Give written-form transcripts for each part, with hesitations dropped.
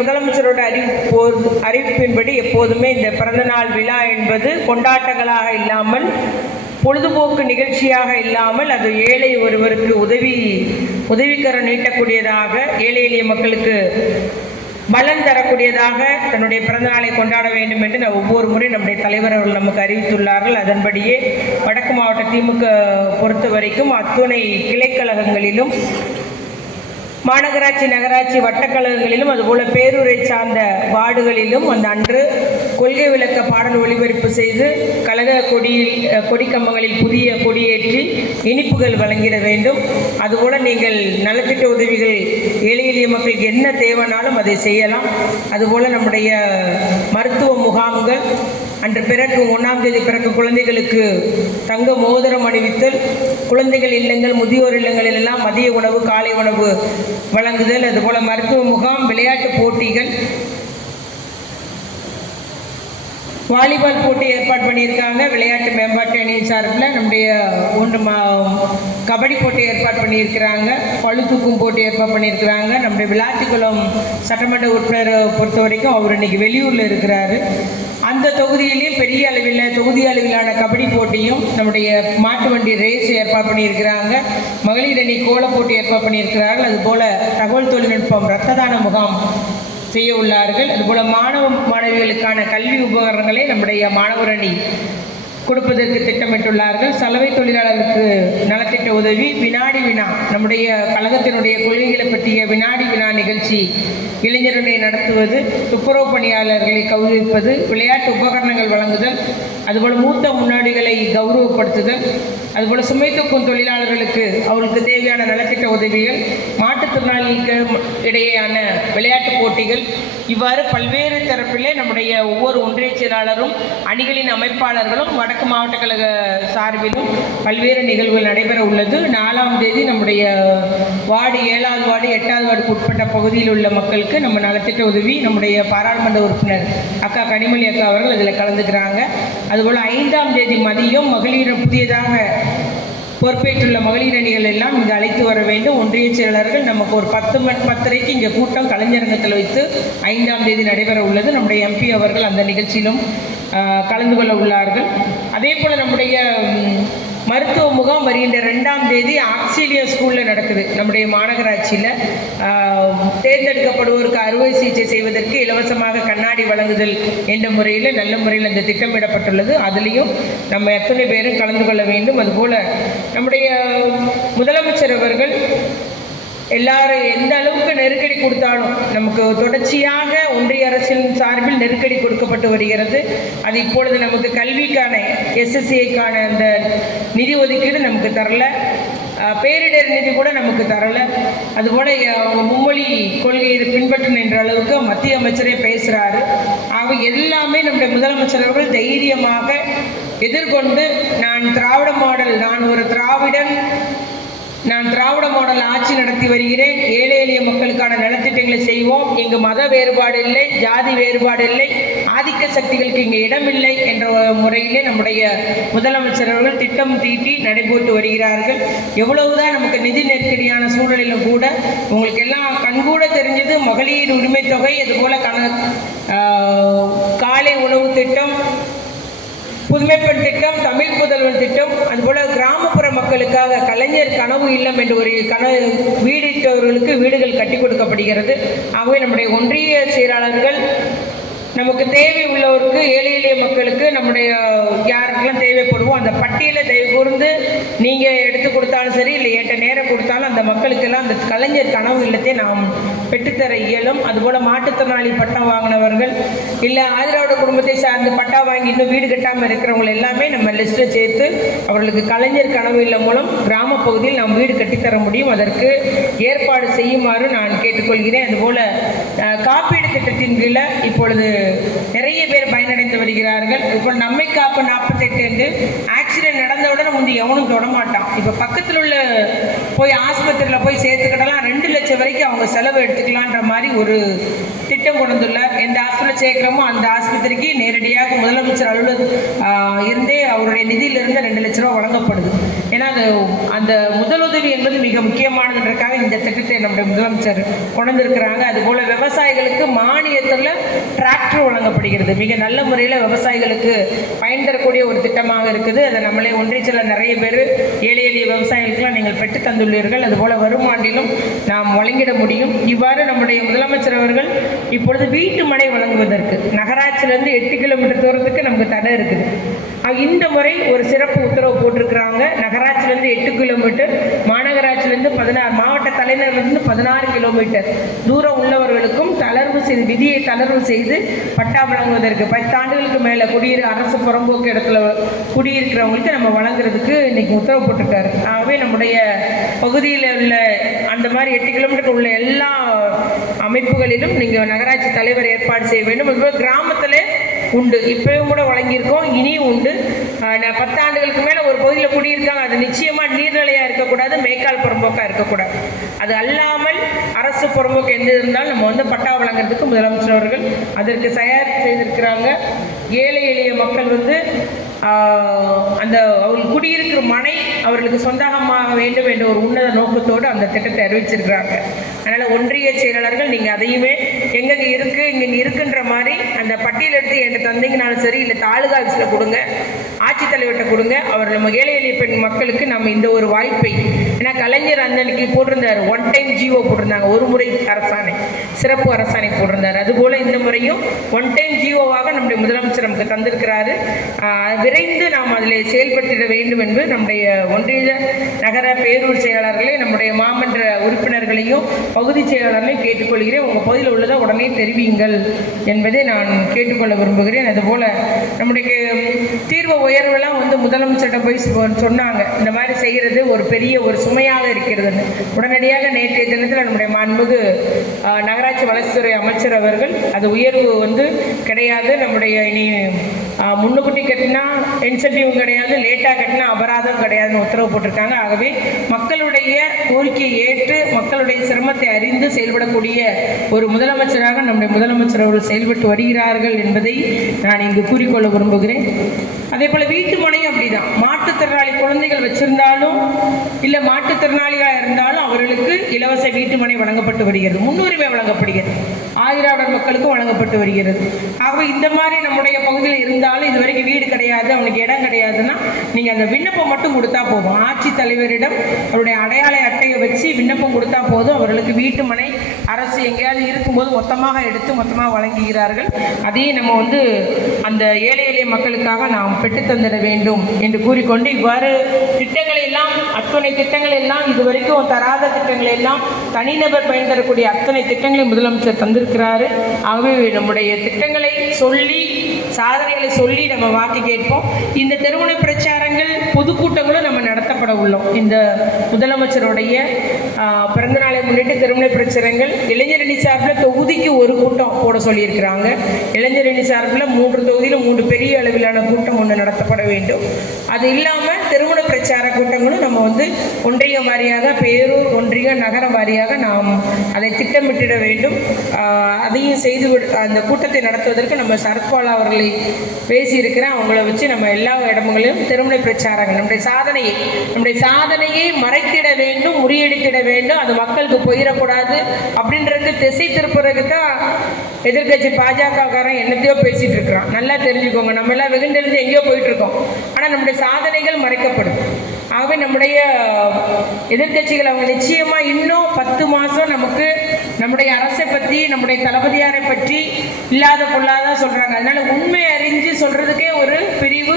முதலமைச்சரோட அறிவிப்பின்படி எப்போதுமே இந்த பிறந்தநாள் விழா என்பது கொண்டாட்டங்களாக இல்லாமல், பொழுதுபோக்கு நிகழ்ச்சியாக இல்லாமல், அது ஏழை ஒருவருக்கு உதவிக்கரம் நீட்டக்கூடியதாக, ஏழை எளிய மக்களுக்கு பலன் தரக்கூடியதாக தன்னுடைய பிறந்தநாளை கொண்டாட வேண்டும் என்று ஒவ்வொரு முறை நம்முடைய தலைவர் அவர்கள் நமக்கு அறிவித்துள்ளார்கள். அதன்படியே வடக்கு மாவட்ட திமுக பொறுத்த வரைக்கும் அத்துணை கிளைக்கழகங்களிலும், மாநகராட்சி, நகராட்சி வட்டக்கழகங்களிலும், அதுபோல பேரூரை சார்ந்த வார்டுகளிலும் அந்த அன்று கொள்கை விளக்க பாடல் ஒளிபரப்பு செய்து கழக கொடிக்கம்பங்களில் புதிய கொடியேற்றி இனிப்புகள் வழங்கிட வேண்டும். அதுபோல் நீங்கள் நலத்திட்ட உதவிகள் ஏழை எளிய மக்களுக்கு என்ன தேவைனாலும் அதை செய்யலாம். அதுபோல் நம்முடைய மருத்துவ முகாம்கள், அன்று பிறக்கும் 1ஆம் தேதி பிறக்கும் குழந்தைகளுக்கு தங்க மோதிரம் அணிவித்தல், குழந்தைகள் இல்லங்கள், முதியோர் இல்லங்களில் எல்லாம் மதிய உணவு, காலை உணவு வழங்குதல், அதுபோல் மருத்துவ முகாம், விளையாட்டு போட்டிகள், வாலிபால் போட்டி ஏற்பாடு பண்ணியிருக்காங்க. விளையாட்டு மேம்பாட்டு அணியின் சார்பில் நம்முடைய கபடி போட்டி ஏற்பாடு பண்ணியிருக்கிறாங்க. பளுதூக்கும் போட்டி ஏற்பாடு பண்ணியிருக்கிறாங்க. நம்முடைய விளாத்திக்குளம் சட்டமன்ற உறுப்பினர் பொறுத்த வரைக்கும் அவர் இன்றைக்கி வெளியூரில் இருக்கிறாரு. அந்த தொகுதியிலேயும் பெரிய அளவில் தொகுதி அளவிலான கபடி போட்டியும், நம்முடைய மாட்டு வண்டி ரேஸ் ஏற்பாடு பண்ணியிருக்கிறாங்க. மகளிர் அணி கோல போட்டி ஏற்பாடு பண்ணியிருக்கிறார்கள். அதுபோல் தகவல் தொழில்நுட்பம் இரத்த தான முகாம் செய்ய உள்ளார்கள். அதுபோல் மாணவிகளுக்கான கல்வி உபகரணங்களை நம்முடைய மாணவர் அணி கொடுப்பதற்கு திட்டமிட்டுள்ளார்கள். சலவை தொழிலாளர்களுக்கு நலத்திட்ட உதவி, வினாடி வினா, நம்முடைய கழகத்தினுடைய கொள்கைகளை பற்றிய வினாடி வினா நிகழ்ச்சி இளைஞர்களை நடத்துவது, துப்புரவு பணியாளர்களை கௌரவிப்பது, விளையாட்டு உபகரணங்கள் வழங்குதல், அதுபோல் மூத்த முன்னோடிகளை கௌரவப்படுத்துதல், அதுபோல் சுமை தூக்கும் தொழிலாளர்களுக்கு அவர்களுக்கு தேவையான நலத்திட்ட உதவிகள், மாற்றுத்திறனாளிகளுக்கு இடையேயான விளையாட்டு போட்டிகள், இவ்வாறு பல்வேறு தரப்பிலே நம்முடைய ஒவ்வொரு ஒன்றிய செயலாளரும் அணிகளின் அமைப்பாளர்களும் வடக்கு மாவட்ட கழக சார்பிலும் பல்வேறு நிகழ்வுகள் நடைபெற உள்ளது. 4ஆம் தேதி நம்முடைய வார்டு 7வது வார்டு 8வது வார்டுக்கு உட்பட்ட பகுதியில் உள்ள மக்களுக்கு நம்ம நலத்திட்ட உதவி நம்முடைய பாராளுமன்ற உறுப்பினர் அக்கா கனிமொழி அக்கா அவர்கள் இதில் கலந்துக்கிறாங்க. அதுபோல் 5ஆம் தேதி மதியம் மகளிர் புதியதாக பொறுப்பேற்றுள்ள மகளிர் அணிகள் எல்லாம் இங்கே அழைத்து வர வேண்டும். ஒன்றிய செயலாளர்கள் நமக்கு ஒரு 10:30க்கு இங்கே கூட்டம் கலைஞரங்கத்தில் வைத்து 5ஆம் தேதி நடைபெற உள்ளது. நம்முடைய எம்பி அவர்கள் அந்த நிகழ்ச்சியிலும் கலந்து கொள்ள உள்ளார்கள். அதே போல் நம்முடைய மருத்துவ முகாம் வருகின்ற 2ஆம் தேதி ஆக்சிலியர் ஸ்கூலில் நடக்குது. நம்முடைய மாநகராட்சியில் தேர்ந்தெடுக்கப்படுவோருக்கு அறுவை சிகிச்சை செய்வதற்கு இலவசமாக கண்ணாடி வழங்குதல் என்ற முறையில் நல்ல முறையில் அந்த திட்டமிடப்பட்டுள்ளது. அதுலேயும் நம்ம எத்தனை பேரும் கலந்து கொள்ள வேண்டும். அதுபோல் நம்முடைய முதலமைச்சர் அவர்கள் எல்லாரும் எந்த அளவுக்கு நெருக்கடி கொடுத்தாலும் நமக்கு தொடர்ச்சியாக ஒன்றிய அரசின் சார்பில் நெருக்கடி கொடுக்கப்பட்டு வருகிறது. அது இப்பொழுது நமக்கு கல்விக்கான SSCIக்கான அந்த நிதி ஒதுக்கீடு நமக்கு தரல, பேரிடர் நிதி கூட நமக்கு தரல. அதுபோல் அவங்க மும்மொழி கொள்கையை பின்பற்றணும் என்ற அளவுக்கு மத்திய அமைச்சரே பேசுகிறாரு. ஆக எல்லாமே நம்முடைய முதலமைச்சர் அவர்கள் தைரியமாக எதிர்கொண்டு நான் திராவிட மாடல் ஆட்சி நடத்தி வருகிறேன், ஏழை எளிய மக்களுக்கான நலத்திட்டங்களை செய்வோம், இங்கு மத வேறுபாடு இல்லை, ஜாதி வேறுபாடு இல்லை, ஆதிக்க சக்திகளுக்கு இங்கே இடமில்லை என்ற முறையிலே நம்முடைய முதலமைச்சர் அவர்கள் திட்டம் தீட்டி நடைபெற்று வருகிறார்கள். எவ்வளவுதான் நமக்கு நிதி நெருக்கடியான சூழலிலும் கூட உங்களுக்கு எல்லாம் கண்கூட தெரிஞ்சது மகளிர் உரிமை தொகை, அதுபோல் காலை உணவு திட்டம், புதுமைப்பெண் திட்டம், தமிழ் புதல்வன் திட்டம், அதுபோல் கிராமப்புற மக்களுக்காக கலைஞர் கனவு இல்லம் என்று ஒரு வீடிட்டவர்களுக்கு வீடுகள் கட்டி கொடுக்கப்படுகிறது. ஆகவே நம்முடைய ஒன்றிய செயலாளர்கள் நமக்கு தேவை உள்ளவருக்கு, ஏழை எளிய மக்களுக்கு நம்முடைய யாருக்கெல்லாம் தேவைப்படுவோம் அந்த பட்டியலை தயவு கூர்ந்து நீங்கள் எடுத்து கொடுத்தாலும் சரி, இல்லை ஏற்ற நேரம் கொடுத்தாலும் அந்த மக்களுக்கெல்லாம் அந்த கலைஞர் கனவு இல்லத்தை நாம் பெற்றுத்தர இயலும். அதுபோல் மாற்றுத்திறனாளி பட்டா வாங்கினவர்கள், இல்லை ஆதரவோட குடும்பத்தை சார்ந்து பட்டா வாங்கி இன்னும் வீடு கட்டாமல் இருக்கிறவங்க எல்லாமே நம்ம லிஸ்ட்டில் சேர்த்து அவர்களுக்கு கலைஞர் கனவு இல்லம் மூலம் கிராம பகுதியில் நாம் வீடு கட்டித்தர முடியும். அதற்கு ஏற்பாடு செய்யுமாறு நான் கேட்டுக்கொள்கிறேன். அதுபோல் காப்பீடு திட்டத்தின் கீழே இப்பொழுது நிறைய பேர் பயனடைந்து வருகிறார்கள். இப்போ நம்மை காப்பு 48 ஆக்சிடென்ட் நடந்த பிறந்த உடனே முந்தி எவனும் தொட மாட்டான். இப்போ பக்கத்தில் உள்ள போய் ஆஸ்பத்திரியில் போய் சேர்த்துக்கிட்டலாம் 2 லட்சம் வரைக்கும் அவங்க செலவு எடுத்துக்கலான்ற மாதிரி ஒரு திட்டம் கொண்டுள்ளார். எந்த ஆஸ்பத்திரியில் சேர்க்குறோமோ அந்த ஆஸ்பத்திரிக்கு நேரடியாக முதலமைச்சர் இருந்தே அவருடைய நிதியிலிருந்து 2 லட்ச ரூபா வழங்கப்படுது. ஏன்னா அந்த முதலுதவி என்பது மிக முக்கியமானதுன்றக்காக இந்த திட்டத்தை நம்முடைய முதலமைச்சர் கொண்டிருக்கிறாங்க. அதுபோல் விவசாயிகளுக்கு மானியத்தில் டிராக்டர் வழங்கப்படுகிறது. மிக நல்ல முறையில் விவசாயிகளுக்கு பயன் தரக்கூடிய ஒரு திட்டமாக இருக்குது. அதை நம்மளே ஒன்றியத்தில் நிறைய பேர் ஏழை எளிய விவசாயிகளுக்கெல்லாம் நீங்கள் பெற்று தந்துள்ளீர்கள். அதுபோல் வரும் ஆண்டிலும் நாம் வழங்கிட முடியும். இவ்வாறு நம்முடைய முதலமைச்சர் அவர்கள் இப்பொழுது வீட்டு மனை வழங்குவதற்கு நகராட்சியிலேருந்து 8 கிலோமீட்டர் தூரத்துக்கு நமக்கு தடை இருக்குது. இந்த முறை ஒரு சிறப்பு உத்தரவு போட்டிருக்கிறாங்க. நகராட்சியிலேருந்து 8 கிலோமீட்டர், மாநகராட்சியிலேருந்து 16, மாவட்ட தலைநகரிலிருந்து 16 கிலோமீட்டர் தூரம் உள்ளவர்களுக்கும் விதியை தளர்வு செய்து பட்டா வழங்குவதற்கு 10 ஆண்டுகளுக்கு மேலே அரசு புறம்போக்கு இடத்துல குடியிருக்கிறவங்களுக்கு நம்ம வழங்குறதுக்கு இன்னைக்கு உத்தரவு போட்டிருக்காரு. ஆகவே நம்முடைய பகுதியில் உள்ள அந்த மாதிரி 8 கிலோமீட்டர் உள்ள எல்லா அமைப்புகளிலும் நீங்கள் நகராட்சி தலைவர் ஏற்பாடு செய்ய வேண்டும். அதுபோல் கிராமத்தில் உண்டு, இப்பவும் கூட வழங்கியிருக்கோம், இனியும் உண்டு. 10 ஆண்டுகளுக்கு மேலே ஒரு பகுதியில் குடியிருக்காங்க, அது நிச்சயமாக நீர்நிலையாக இருக்கக்கூடாது, மேய்க்கால் புறம்போக்காக இருக்கக்கூடாது. அது அல்லாமல் அரசு புறம்போக்கு எந்த இருந்தாலும் நம்ம பட்டா வழங்குறதுக்கு முதலமைச்சர் அவர்கள் அதற்கு தயார் செய்திருக்கிறாங்க. ஏழை எளிய மக்கள் அந்த அவர்கள் குடியிருக்கிற மனை அவர்களுக்கு சொந்தமாக வேண்டும் என்ற ஒரு உன்னத நோக்கத்தோடு அந்த திட்டத்தை அறிவிச்சிருக்கிறாங்க. அதனால் ஒன்றிய செயலாளர்கள் நீங்கள் அதையுமே எங்கெங்கே இருக்குது இங்கே இருக்குன்ற மாதிரி அந்த பட்டியல் எடுத்து என்கிட்ட தந்தீங்கனாலும் சரி, இல்லை தாலுகா ஆஃபீஸில் கொடுங்க, ஆட்சித்தலைவர்கிட்ட கொடுங்க. அவர் நம்ம ஏழை எளிய பெண் மக்களுக்கு நம்ம இந்த ஒரு வாய்ப்பை, ஏன்னா கலைஞர் அன்னைக்கு போட்டிருந்தார், 1 டைம் ஜிஓ போட்டிருந்தாங்க, ஒரு முறை அரசாணை, சிறப்பு அரசாணை போட்டிருந்தார். அதுபோல் இந்த முறையும் 1 டைம் ஜிஓவாக நம்முடைய முதலமைச்சர் நமக்கு தந்திருக்கிறாரு. விரைந்து நாம் அதில் செயல்படுத்திட வேண்டும் என்று நம்முடைய ஒன்றிய நகர பேரூர் செயலாளர்களை, நம்முடைய மாமன்ற உறுப்பினர்களையும் பகுதி செயலாளர்களையும் கேட்டுக்கொள்கிறேன். உங்கள் பகுதியில் உள்ளதை உடனே தெரிவிங்கள் என்பதை நான் கேட்டுக்கொள்ள விரும்புகிறேன். அதுபோல் நம்முடைய தீர்வு உயர்வெல்லாம் முதலமைச்சர்கிட்ட போய் சொன்னாங்க, இந்த மாதிரி செய்கிறது ஒரு பெரிய ஒரு சுமையாக இருக்கிறது. உடனடியாக நேற்றைய தினத்தில் நம்முடைய மாண்புமிகு நகராட்சி வளர்ச்சித்துறை அமைச்சர் அவர்கள் அது உயர்வு கிடையாது, நம்முடைய இனி முன்னுக்கூட்டி கட்டினா இன்சென்டிவ் கிடையாது, லேட்டாக கட்டினா அபராதம் கிடையாதுன்னு உத்தரவு போட்டிருக்காங்க. ஆகவே மக்களுடைய கோரிக்கையை ஏற்று மக்களுடைய சிரமத்தை அறிந்து செயல்படக்கூடிய ஒரு முதலமைச்சராக நம்முடைய முதலமைச்சர் அவர்கள் செயல்பட்டு வருகிறார்கள் என்பதை நான் இங்கு கூறிக்கொள்ள விரும்புகிறேன். அதே போல் வீட்டு மனையும் அப்படிதான். மாற்றுத்திறனாளி குழந்தைகள் வச்சிருந்தாலும் இல்லை மாற்றுத்திறனாளிகளாக இருந்தாலும் அவர்களுக்கு இலவச வீட்டு மனை வழங்கப்பட்டு வருகிறது, முன்னுரிமை வழங்கப்படுகிறது, ஆதிராவிடர் மக்களுக்கும் வழங்கப்பட்டு வருகிறது. ஆகவே இந்த மாதிரி நம்முடைய பகுதியில் இருந்தாலும் இது வரைக்கும் வீடு கிடையாது, அவனுக்கு இடம் கிடையாதுன்னா நீங்கள் அந்த விண்ணப்பம் மட்டும் கொடுத்தா போதும். ஆட்சித்தலைவரிடம் அவருடைய அடையாள அட்டையை வச்சு விண்ணப்பம் கொடுத்தா போதும். அவர்களுக்கு வீட்டு மனை அரசு எங்கேயாவது இருக்கும்போது மொத்தமாக எடுத்து மொத்தமாக வழங்குகிறார்கள். அதையும் நம்ம அந்த ஏழை எளிய மக்களுக்காக நாம் பெற்றுத்தந்திட வேண்டும் என்று கூறிக்கொண்டு, இவ்வாறு திட்டங்களை எல்லாம், அத்தனை திட்டங்கள் எல்லாம், இதுவரைக்கும் தராத திட்டங்களை எல்லாம், தனிநபர் பயன் தரக்கூடிய அத்தனை திட்டங்களை முதலமைச்சர் தந்திருக்கிறாரு. ஆகவே நம்முடைய திட்டங்களை சொல்லி, சாதனைகளை சொல்லி நம்ம வாக்கு கேட்போம். இந்த திருமண பிரச்சாரங்கள், பொதுக்கூட்டங்களும் நம்ம நடத்தப்பட உள்ளோம். இந்த முதலமைச்சருடைய பிறந்தநாளை முன்னிட்டு திருமண பிரச்சாரங்கள் இளைஞரணி சார்பில் தொகுதிக்கு ஒரு கூட்டம் போட சொல்லியிருக்கிறாங்க. இளைஞரணி சார்பில் 3 தொகுதியில் 3 பெரிய அளவிலான கூட்டம் ஒன்று நடத்தப்பட வேண்டும். அது இல்லாமல் திருமண பிரச்சார கூட்டங்களும் நம்ம ஒன்றிய வாரியாக, பேரூர் ஒன்றிய நகர வாரியாக நாம் அதை திட்டமிட்டிட வேண்டும். அதையும் செய்து அந்த கூட்டத்தை நடத்துவதற்கு நம்ம சரத்பால் அவர்களை பேசியிருக்கிறேன். அவங்கள வச்சு நம்ம எல்லா இடங்களிலும் திருமண பிரச்சாரங்கள், நம்முடைய சாதனையை மறைத்திட வேண்டும், முறியடித்திட வேண்டும். அது மக்களுக்கு போயிடக்கூடாது அப்படின்றது திசை திருப்புறதுக்கு தான் எதிர்கட்சி பாஜகக்காரன் என்னத்தையோ பேசிட்டு இருக்கிறான். நல்லா தெரிஞ்சுக்கோங்க, நம்ம எல்லாம் வெகுண்டெழுந்து எங்கேயோ போயிட்டு இருக்கோம், ஆனால் நம்முடைய சாதனைகள் மறைக்கப்படும். ஆகவே நம்முடைய எதிர்கட்சிகள் அவங்க நிச்சயமாக இன்னும் 10 மாதம் நமக்கு நம்முடைய அரசை பற்றி, நம்முடைய தளபதியாரை பற்றி இல்லாத பொல்லாத சொல்கிறாங்க. அதனால உண்மை அறிஞ்சு சொல்கிறதுக்கே ஒரு பிரிவு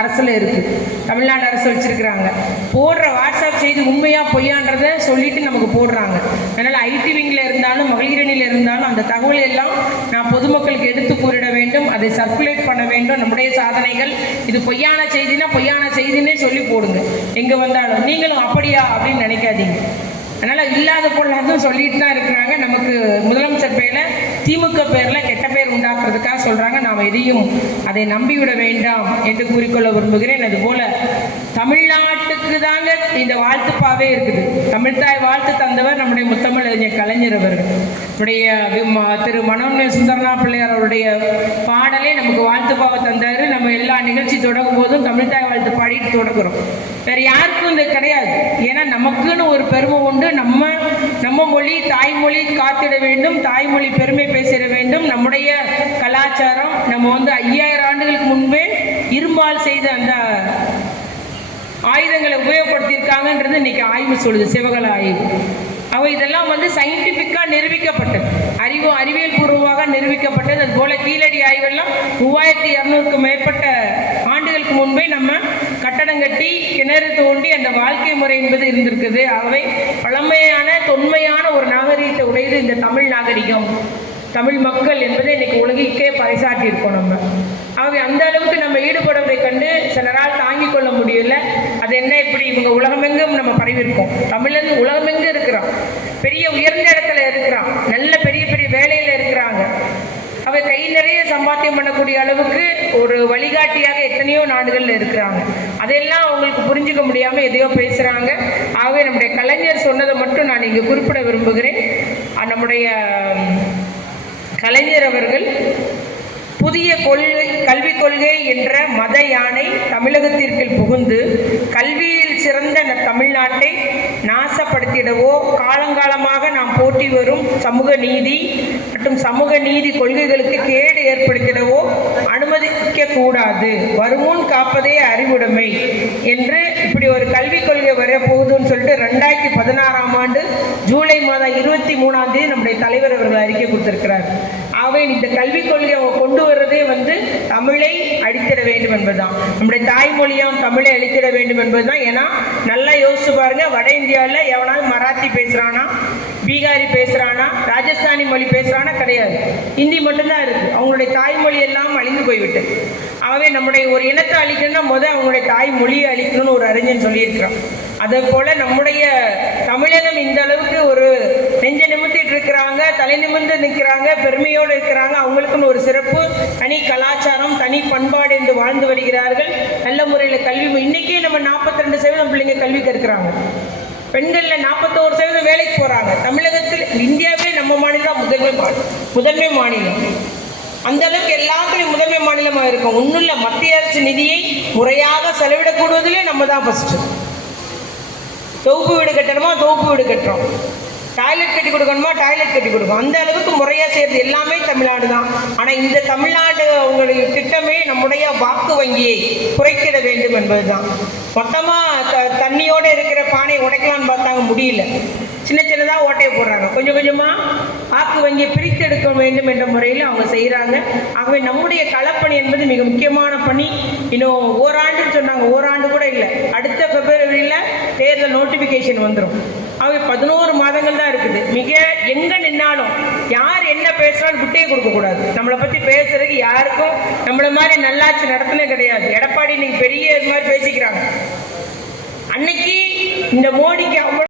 அரசில் இருக்குது, தமிழ்நாடு அரசு வச்சுருக்கிறாங்க. போடுற வாட்ஸ்அப் செய்தி உண்மையாக பொய்யான்றதை சொல்லிட்டு நமக்கு போடுறாங்க. அதனால் ஐடி விங்கில் இருந்தாலும் மகளிரணியில் இருந்தாலும் அந்த தகவல் எல்லாம் நான் பொதுமக்களுக்கு எடுத்து கூறிட வேண்டும், அதை சர்க்குலேட் பண்ண வேண்டும். நம்முடைய சாதனைகள், இது பொய்யான செய்தினா பொய்யான செய்தின்னே சொல்லி போடுங்க. எங்கே வந்தாலும் நீங்களும் அப்படியா அப்படின்னு நினைக்காதீங்க. அதனால் இல்லாத பொருளாகவும் சொல்லிட்டு தான் இருக்கிறாங்க. நமக்கு முதலமைச்சர் பேரில், திமுக பேரில் கெட்ட பேர் உண்டாக்குறதுக்காக சொல்கிறாங்க. நாம் எதையும் அதை நம்பிவிட வேண்டாம் என்று கூறிக்கொள்ள விரும்புகிறேன். அதுபோல் தமிழ்நாட்டுக்கு தாங்க இந்த வாழ்த்துப்பாவே இருக்குது. தமிழ்தாய் வாழ்த்து தந்தவர் நம்முடைய முத்தமிழ் அறிஞர் கலைஞர் அவர்கள். நம்முடைய திரு மனோன்மணி சுந்தரனா பிள்ளையார் அவருடைய பாடலே நமக்கு வாழ்த்துப்பாவை தந்தார். நம்ம எல்லா நிகழ்ச்சி தொடங்கும் போதும் தமிழ்தாய் வாழ்த்து பாடிட்டு தொடங்குறோம். வேறு யாருக்கும் இது கிடையாது. ஏன்னா நமக்குன்னு ஒரு பெருமை உண்டு. நம்ம மொழி தாய்மொழி காத்திட வேண்டும், தாய்மொழி பெருமை பேசிட வேண்டும். நம்முடைய கலாச்சாரம் நம்ம 5000 ஆண்டுகளுக்கு முன்பே இரும்பால் செய்த அந்த ஆயுதங்களை உபயோகப்படுத்தியிருக்காங்கன்றது இன்னைக்கு ஆய்வு சொல்லுது, சிவகல ஆய்வு. இதெல்லாம் சயின்டிஃபிக்காக நிரூபிக்கப்பட்டது, அறிவியல் பூர்வமாக நிரூபிக்கப்பட்டது. அதுபோல கீழடி ஆய்வெல்லாம் 3200க்கும் மேற்பட்ட ஆண்டுகளுக்கு முன்பே நம்ம கட்டடம் கட்டி கிணறு தோண்டி அந்த வாழ்க்கை முறை என்பது இருந்திருக்குது. ஆகவே பழமையான தொன்மையான ஒரு நாகரிகத்தை உடையது இந்த தமிழ் நாகரிகம், தமிழ் மக்கள் என்பதை இன்னைக்கு உலகிற்கே பறைசாட்டி இருக்கோம் நம்ம. ஆகவே அந்த அளவுக்கு நம்ம ஈடுபடுவதை கண்டு சிலரால் தாங்கிக் கொள்ள முடியல. அது என்ன, இப்படி இவங்க உலகமெங்கும் நம்ம பரவியிருக்கோம். தமிழன் உலகமெங்கும் இருக்கிறான், பெரிய உயர்ந்த இடத்துல இருக்கிறான், நல்ல பெரிய பெரிய வேலையில் இருக்கிறாங்க. அவை கை நிறைய சம்பாத்தியம் பண்ணக்கூடிய அளவுக்கு ஒரு வழிகாட்டியாக எத்தனையோ நாடுகளில் இருக்கிறாங்க. அதெல்லாம் அவங்களுக்கு புரிஞ்சுக்க முடியாமல் எதையோ பேசுகிறாங்க. ஆகவே நம்முடைய கலைஞர் சொன்னதை மட்டும் நான் இங்கே குறிப்பிட விரும்புகிறேன். நம்முடைய கலைஞர் அவர்கள் புதிய கல்விக் கொள்கை என்ற மத யானை தமிழகத்திற்கு புகுந்து கல்வியில் சிறந்த தமிழ்நாட்டை நாசப்படுத்திடவோ, காலங்காலமாக நாம் போற்றி வரும் சமூக நீதி மற்றும் சமூக நீதி கொள்கைகளுக்கு கேடு ஏற்படுத்திடவோ அனுமதிக்க கூடாது. வருமுன் காப்பதே அறிவுடைமை என்று இப்படி ஒரு கல்விக் கொள்கை வர போகுதுன்னு சொல்லிட்டு 2016ஆம் ஆண்டு ஜூலை மாதம் 23ஆம் தேதி நம்முடைய தலைவர் அவர்கள் அறிக்கை கொடுத்திருக்கிறார். ஆகவே இந்த கல்விக் கொள்கை அவங்க கொண்டு வர்றதே தமிழை அழித்திட வேண்டும் என்பதுதான், நம்முடைய தாய்மொழியாம் தமிழை அழித்திட வேண்டும் என்பதுதான். ஏன்னா நல்லா யோசிச்சு பாருங்க, வட இந்தியாவில் எவனாவது மராத்தி பேசுறானா, பீகாரி பேசுறானா, ராஜஸ்தானி மொழி பேசுறானா? கிடையாது. ஹிந்தி மட்டும்தான் இருக்கு. அவங்களுடைய தாய்மொழி எல்லாம் அழிந்து போய்விட்டு. ஆகவே நம்முடைய ஒரு இனத்தை அழிக்கணும்னா அவங்களுடைய தாய்மொழியை அழிக்கணும்னு ஒரு அறிஞன் சொல்லியிருக்கிறான். அதே போல நம்முடைய தமிழகம் இந்த அளவுக்கு ஒரு நெஞ்ச நிமித்திட்டு இருக்கிறாங்க, தலை நிமிர்ந்து நிற்கிறாங்க, பெருமையோடு இருக்கிறாங்க. அவங்களுக்குன்னு ஒரு சிறப்பு, தனி கலாச்சாரம், தனி பண்பாடு என்று வாழ்ந்து வருகிறார்கள். நல்ல முறையில் கல்வி. இன்னைக்கே நம்ம 42% பிள்ளைங்க கல்வி கற்கிறாங்க. பெண்களில் 41% வேலைக்கு போறாங்க. தமிழகத்தில், இந்தியாவிலே நம்ம மாநிலம் முதன்மை மாநிலம். அந்த அளவுக்கு எல்லாத்துலையும் முதன்மை மாநிலமாக இருக்கும். ஒன்றும் இல்லை, மத்திய அரசு நிதியை முறையாக செலவிடக்கூடுவதிலே நம்ம தான் ஃபர்ஸ்ட். தொகுப்பு வீடு கட்டணுமா, தொகுப்பு வீடு கட்டுறோம். டாய்லெட் கட்டி கொடுக்கணுமா, டாய்லெட் கட்டி கொடுக்கும். அந்த அளவுக்கு முறையாக செய்கிறது எல்லாமே தமிழ்நாடு தான். ஆனால் இந்த தமிழ்நாடு அவங்களுடைய திட்டமே நம்முடைய வாக்கு வங்கியை குறைக்கிட வேண்டும் என்பது தான். மொத்தமாக தண்ணியோடு இருக்கிற பானையை உடைக்கலான்னு பார்த்தாங்க, முடியல. சின்ன சின்னதாக ஓட்டையை போடுறாங்க. கொஞ்சம் கொஞ்சமாக வாக்கு வங்கியை பிரித்து எடுக்க வேண்டும் என்ற முறையில் அவங்க செய்கிறாங்க. ஆகவே நம்முடைய களப்பணி என்பது மிக முக்கியமான பணி. இன்னும் ஓராண்டுன்னு சொன்னாங்க, ஓராண்டு கூட இல்லை, அடுத்த பிப்ரவரியில் தேர்தல் நோட்டிஃபிகேஷன் வந்துடும். ஆகவே 11 மாதங்கள் தான் இருக்குது. மிக எங்கே நின்னாலும் யார் என்ன பேசுகிறாலும் விட்டே கொடுக்கக்கூடாது. நம்மளை பற்றி பேசுறதுக்கு யாருக்கும் நம்மளை மாதிரி நல்லாட்சி நடத்தினே கிடையாது. எடப்பாடி இன்னைக்கு பெரிய இது மாதிரி பேசிக்கிறாங்க. அன்னைக்கு இந்த மோடிக்கு